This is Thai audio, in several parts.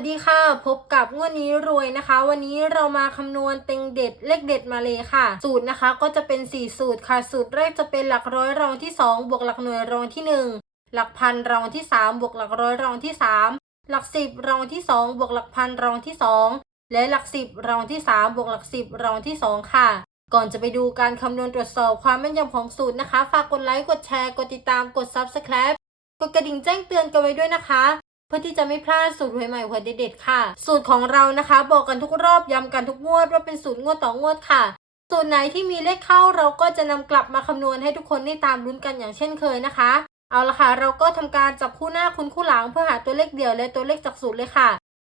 วัสดีค่ะ พบกับงวดนี้รวยนะคะ วันนี้เรามาคำนวณเต็งเด็ดเลขเด็ดมาเลยค่ะ สูตรนะคะก็จะเป็น 4 สูตรค่ะ สูตรแรกจะเป็นหลักร้อยรองที่ 2 บวกหลักหน่วยรองที่ 1 หลักพันรองที่ 3 บวกหลักร้อยรองที่ 3 หลัก 10 รองที่ 2 บวกหลักพันรองที่ 2 และหลัก 10 รองที่ 3 บวกหลัก 10 รองที่ 2 ค่ะ ก่อนจะไปดูการคำนวณตรวจสอบความแม่นยำของสูตรนะคะ ฝากกดไลค์กดแชร์กดติดตามกด Subscribe กดกระดิ่งแจ้งเตือนกันไว้ด้วยนะคะ เพื่อที่จะไม่พลาดสูตรหวยใหม่หวยเด็ดๆค่ะ สูตรของเรานะคะ บอกกันทุกรอบย้ำกันทุกงวดว่าเป็นสูตรงวดต่องวดค่ะสูตรไหนที่มีเลขเข้าเราก็จะนำกลับมาคำนวณให้ทุกคนได้ตามลุ้นกันอย่างเช่นเคยนะคะ เอาละค่ะ เราก็ทำการจับคู่หน้าคุณคู่หลังเพื่อหาตัวเลขเดี่ยวและตัวเลขจากสูตรเลยค่ะ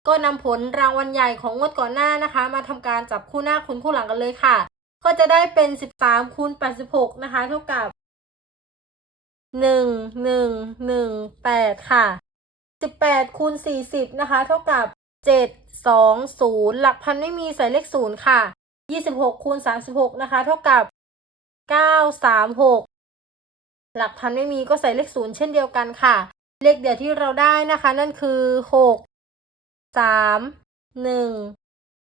ก็นำผลรางวัลใหญ่ของงวดก่อนหน้านะคะ มาทำการจับคู่หน้าคุณคู่หลังกันเลยค่ะ ก็จะได้เป็น 13คูณ86 นะคะ เท่ากับ 1 1 1 8 ค่ะ 18คูณ40 นะคะ เท่ากับ 7 2 0 หลักพันไม่มีใส่เลข 0 ค่ะ 26คูณ36 นะคะ เท่ากับ 9 3 6 หลักพันไม่มีก็ใส่เลข 0 เช่นเดียวกันค่ะ เลขเดียวที่เราได้นะคะ นั่นคือ 6 3 1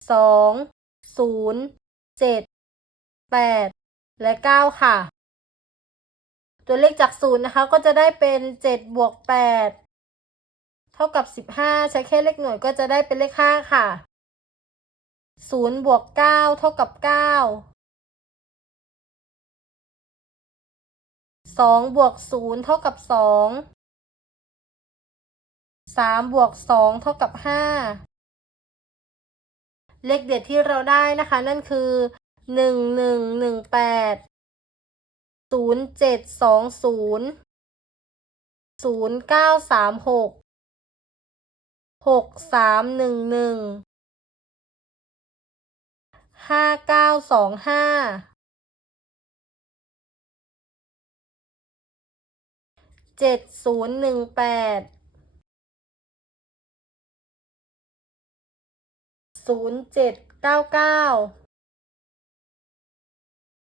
2 0 7 8 และ 9 ค่ะ ตัวเลขจากศูนย์นะคะ ก็จะได้เป็น 7 บวก 8 ท่ากับ 15 ใช้แค่เลขหน่วยก็จะได้เป็นเลข 5 ค่ะ 0 บวก 9 เท่ากับ 9 2 บวก 0 เท่ากับ 2 3 บวก 2 เท่ากับ 5 เลขเด็ดที่เราได้นะคะ นั่นคือ 1 1 1 8 0 7 2 0 0 9 3 6 หกสามหนึ่งหนึ่งห้าเก้าสองห้าเจ็ดศูนย์หนึ่งแปดศูนย์เจ็ดเก้าเก้า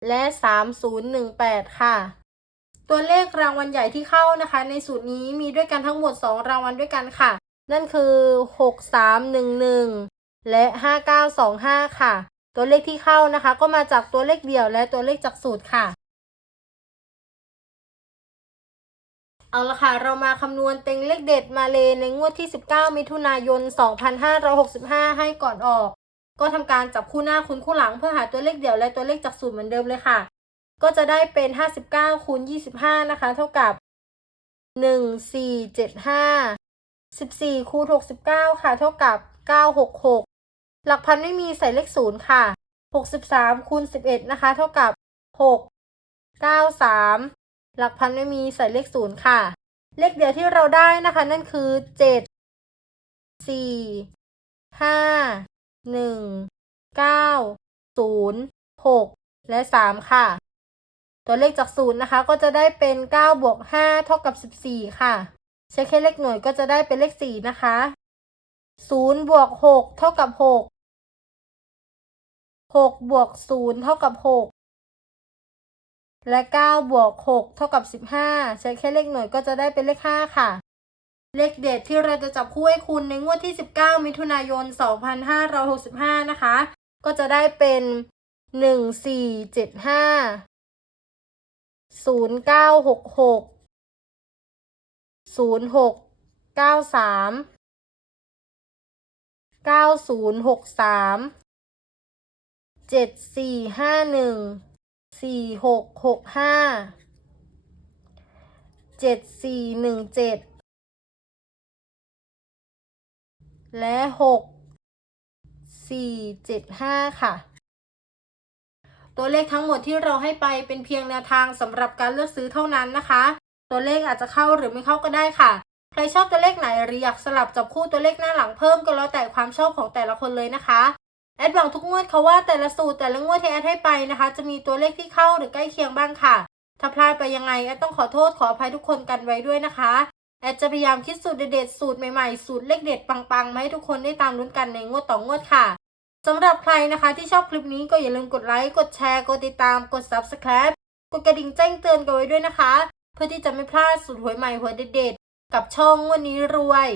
และสามศูนย์หนึ่งแปดค่ะ ตัวเลขรางวัลใหญ่ที่เข้านะคะ ในสูตรนี้มีด้วยกันทั้งหมดสองรางวัลด้วยกันค่ะ นั่นคือ 6311 และ 5925 ค่ะ ตัวเลขที่เข้านะคะ ก็มาจากตัวเลขเดี่ยวและตัวเลขจากสูตรค่ะ เอาละค่ะ เรามาคำนวณเต็งเลขเด็ดมาเลยในงวดที่ 19 มิถุนายน 2565 ให้ก่อนออก ก็ทำการจับคู่หน้าคูณคู่หลังเพื่อหาตัวเลขเดี่ยวและตัวเลขจากสูตรเหมือนเดิมเลยค่ะ ก็จะได้เป็น 59คูณ25 นะคะ เท่ากับ 1475 สิบสี่คูณหกสิบเก้าค่ะ เท่ากับเก้าหกหกหลักพันไม่มีใส่เลขศูนย์ค่ะหกสิบสามคูณสิบเอ็ดนะคะ เท่ากับหกเก้าสามหลักพันไม่มีใส่เลขศูนย์ค่ะ เลขเดียวที่เราได้นะคะ นั่นคือเจ็ดสี่ห้าหนึ่งเก้าศูนย์หกและสามค่ะ ตัวเลขจากศูนย์นะคะ ก็จะได้เป็นเก้าบวกห้าเท่ากับสิบสี่ค่ะ ใช้แค่เลขหน่วยก็จะได้เป็นเลขสี่นะคะศูนย์บวกหกเท่ากับหกหกบวกศูนย์เท่ากับหกและเก้าบวกหกเท่ากับสิบห้าใช้แค่เลขหน่วยก็จะได้เป็นเลขห้าค่ะ เลขเด็ดที่เราจะจับคู่ให้คุณในงวดที่สิบเก้ามิถุนายนสองพันห้าร้อยหกสิบห้านะคะ ก็จะได้เป็นหนึ่งสี่เจ็ดห้าศูนย์เก้าหกหก ศูนย์หกเก้าสามเก้าศูนย์หกสามเจ็ดสี่ห้าหนึ่งสี่หกหกห้าเจ็ดสี่หนึ่งเจ็ดและหกสี่เจ็ดห้าค่ะ ตัวเลขทั้งหมดที่เราให้ไปเป็นเพียงแนวทางสำหรับการเลือกซื้อเท่านั้นนะคะ ตัวเลขอาจจะเข้าหรือไม่เข้าก็ได้ค่ะใครชอบตัวเลขไหนหรืออยากสลับจับคู่ตัวเลขหน้าหลังเพิ่มก็แล้วแต่ความชอบของแต่ละคนเลยนะคะแอดหวังทุกงวดเขาว่าแต่ละสูตรแต่ละงวดที่แอดให้ไปนะคะ จะมีตัวเลขที่เข้าหรือใกล้เคียงบ้างค่ะ ถ้าพลาดไปยังไงแอดต้องขอโทษขออภัยทุกคนกันไว้ด้วยนะคะ แอดจะพยายามคิดสูตรเด็ดๆสูตรใหม่ๆ สูตรเลขเด็ดปังๆมาให้ทุกคนได้ตามลุ้นกันในงวดต่องวดค่ะสำหรับใครนะคะที่ชอบคลิปนี้ก็อย่าลืมกดไลค์กดแชร์กดติดตามกด subscribe กดกระดิ่งแจ้งเตือนกันไว้ด้วยนะคะ เพื่อที่จะไม่พลาดสูตรหวยใหม่หวยเด็ดๆกับช่องวันนี้รวย